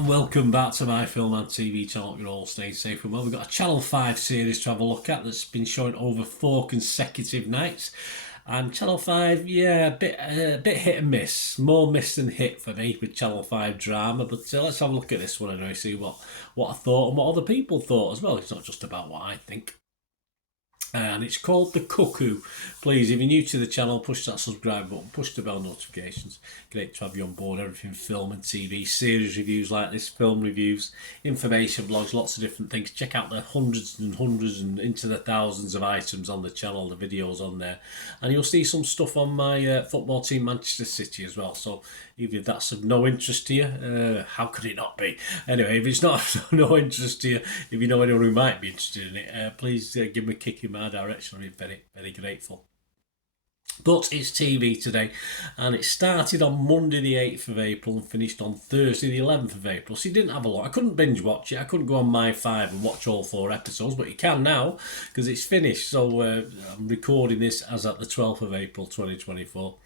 And welcome back to my film and TV channel. You're all staying safe and well. We've got a Channel 5 series to have a look at that's been showing over 4 consecutive nights. And Channel 5, yeah, a bit hit and miss. More miss than hit for me with Channel 5 drama. But let's have a look at this one anyway, see what I thought and what other people thought as well. It's not just about what I think. And it's called The Cuckoo. Please, if you're new to the channel, push that subscribe button, push the bell notifications. Great to have you on board. Everything film and TV, series reviews like this, film reviews, information blogs, lots of different things. Check out the hundreds and into the thousands of items on the channel, the videos on there. And you'll see some stuff on my football team, Manchester City, as well. So even if that's of no interest to you, how could it not be? Anyway, if it's not of no interest to you, if you know anyone who might be interested in it, please give me a kick in my direction. I'd be very, very grateful. But it's TV today, and it started on Monday the 8th of April and finished on Thursday the 11th of April. So you didn't have a lot. I couldn't binge watch it. I couldn't go on My5 and watch all 4 episodes, but you can now because it's finished. So I'm recording this as at the 12th of April 2024.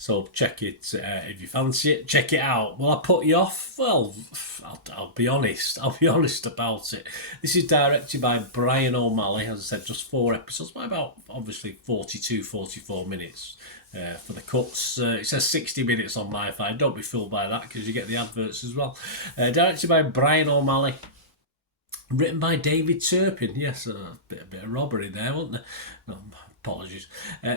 So check it if you fancy it. Check it out. Will I put you off? Well, I'll be honest. I'll be honest about it. This is directed by Brian O'Malley. As I said, just 4 episodes, by about obviously 42, 44 minutes. For the cuts, it says 60 minutes on My5. Don't be fooled by that because you get the adverts as well. Directed by Brian O'Malley. Written by David Turpin. Yes, a bit of robbery there, wasn't there? No, apologies.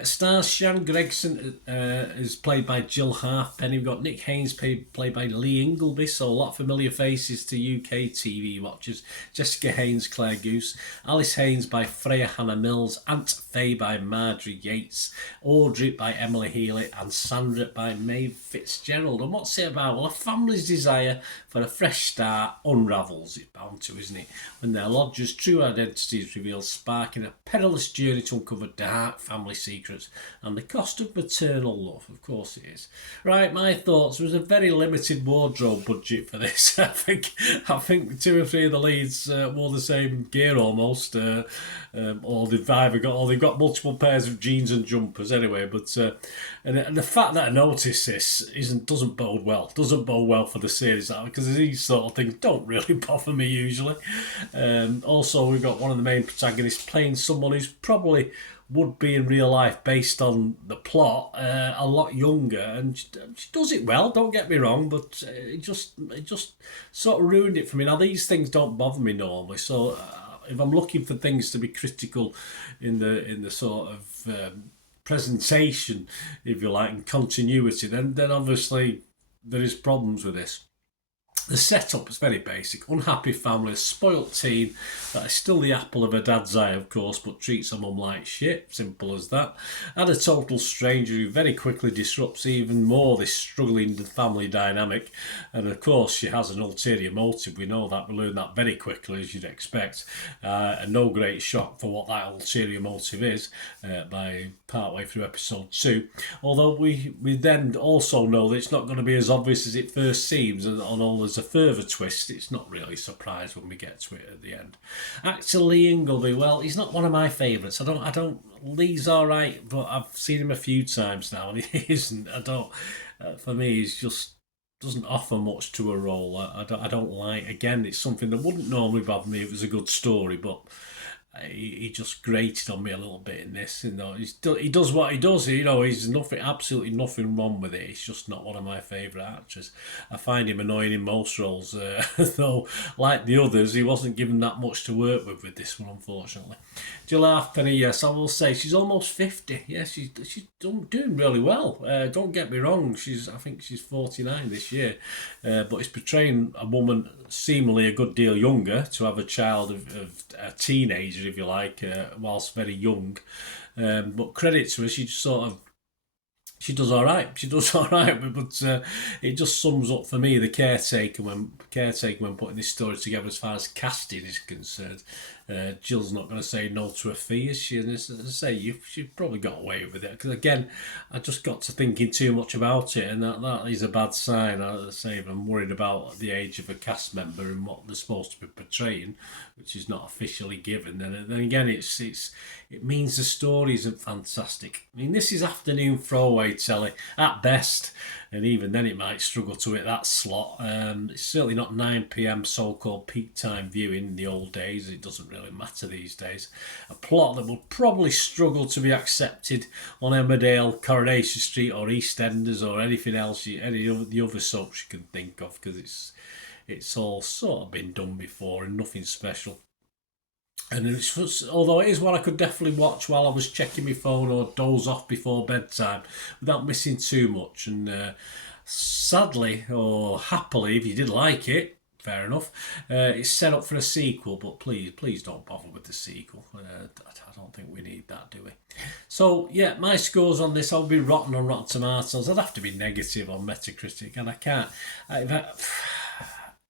Stars Shan Gregson is played by Jill Halfpenny. We've got Nick Haynes played by Lee Ingleby, so a lot of familiar faces to UK TV watchers. Jessica Haynes, Claire Goose. Alice Haynes by Freya Hannah Mills. Aunt Faye by Marjorie Yates. Audrey by Emily Healy. And Sandra by Maeve Fitzgerald. And what's it about? Well, a family's desire for a fresh start unravels. It's bound to, isn't it? When their lodger's true identity is revealed, sparking a perilous journey to uncover dark family secrets and the cost of maternal love. Of course it is. Right, my thoughts. There was a very limited wardrobe budget for this. I think 2 or 3 of the leads wore the same gear almost, or they've got multiple pairs of jeans and jumpers anyway. But and the fact that I noticed this doesn't bode well. Doesn't bode well for the series because these sort of things don't really bother me usually. Also, we've got one of the main protagonists playing someone who's probably would be in real life based on the plot, a lot younger, and she does it well, don't get me wrong, but it just sort of ruined it for me. Now, these things don't bother me normally, so if I'm looking for things to be critical in the sort of presentation, if you like, and continuity, then obviously there is problems with this. The setup is very basic. Unhappy family, a spoilt teen that is still the apple of her dad's eye, of course, but treats her mum like shit. Simple as that. And a total stranger who very quickly disrupts even more this struggling family dynamic. And of course, she has an ulterior motive. We know that. We learn that very quickly, as you'd expect. And no great shock for what that ulterior motive is by partway through episode 2. Although we then also know that it's not going to be as obvious as it first seems, and on all there's a further twist. It's not really a surprise when we get to it at the end. Actor Lee Ingleby, well, he's not one of my favourites. Lee's alright, but I've seen him a few times now and he isn't. For me, he's just doesn't offer much to a role. I don't like, again, it's something that wouldn't normally bother me if it was a good story, but he just grated on me a little bit in this. He does what he does. He's absolutely nothing wrong with it. He's just not one of my favourite actors. I find him annoying in most roles, though, like the others, he wasn't given that much to work with this one, unfortunately. Jill Halfpenny, yes, I will say she's almost 50. Yes, she's doing really well. Don't get me wrong. I think she's 49 this year, but it's portraying a woman seemingly a good deal younger to have a child of a teenager, if you like, whilst very young. But credit to her, she does all right. She does all right, but it just sums up for me the caretaker when putting this story together as far as casting is concerned. Jill's not going to say no to a fee, is she? And as I say, you've probably got away with it. Because again, I just got to thinking too much about it, and that is a bad sign. I say, I'm worried about the age of a cast member and what they're supposed to be portraying, which is not officially given. Then again, it means the stories are fantastic. I mean, this is afternoon throwaway telly at best, and even then it might struggle to hit that slot. It's certainly not 9 p.m. so-called peak time viewing in the old days. It doesn't really matter these days. A plot that will probably struggle to be accepted on Emmerdale, Coronation Street, or EastEnders, or anything else, any of the other soaps you can think of, because it's all sort of been done before and nothing special. And although it is one I could definitely watch while I was checking my phone or doze off before bedtime without missing too much. And sadly or happily, if you did like it, fair enough, it's set up for a sequel. But please don't bother with the sequel. I don't think we need that, do we? So yeah, my scores on this, I'll be rotten on Rotten Tomatoes. I'd have to be negative on Metacritic, and I can't.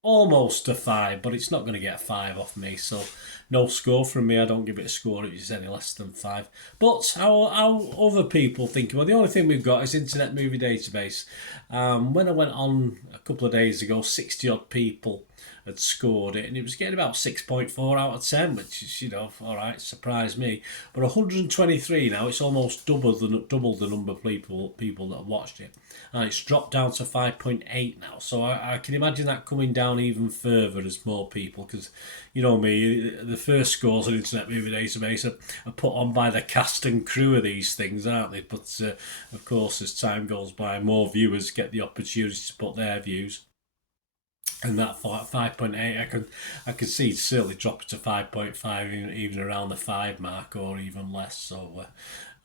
Almost a 5, but it's not going to get a 5 off me, so no score from me. I don't give it a score if it's any less than 5. But how other people think, well, the only thing we've got is Internet Movie Database. When I went on a couple of days ago, 60 odd people had scored it, and it was getting about 6.4 out of 10, which is, all right, surprised me. But 123 now, it's almost double the number of people that have watched it, and it's dropped down to 5.8 now. So I can imagine that coming down even further as more people, because you know me, the first scores on Internet Movie Database are put on by the cast and crew of these things, aren't they? But of course, as time goes by, more viewers get the opportunity to put their views. And that 5.8, I could see certainly dropping to 5.5, even around the 5 mark, or even less. So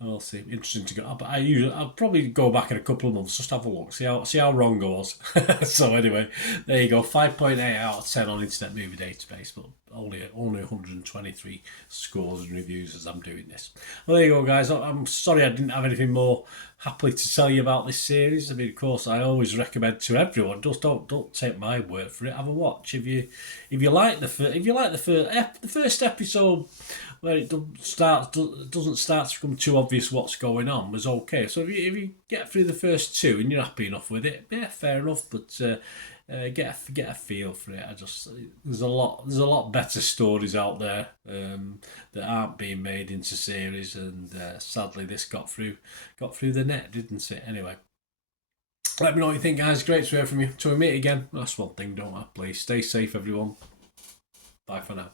we'll see. Interesting to go. But I'll probably go back in a couple of months, just have a look, see how wrong I was. So anyway, there you go. 5.8 out of 10 on Internet Movie Database, but only 123 scores and reviews as I'm doing this. Well, there you go, guys. I'm sorry I didn't have anything more happily to tell you about this series. I mean, of course, I always recommend to everyone, just don't take my word for it. Have a watch if you like the first episode, where it doesn't start to become too obvious what's going on, was okay. So if you get through the first 2 and you're happy enough with it, yeah, fair enough. But get a feel for it. There's a lot better stories out there that aren't being made into series, and sadly this got through the net, didn't it? Anyway, let me know what you think, guys. Great to hear from you. Till we meet again. That's one thing, don't I? Please stay safe, everyone. Bye for now.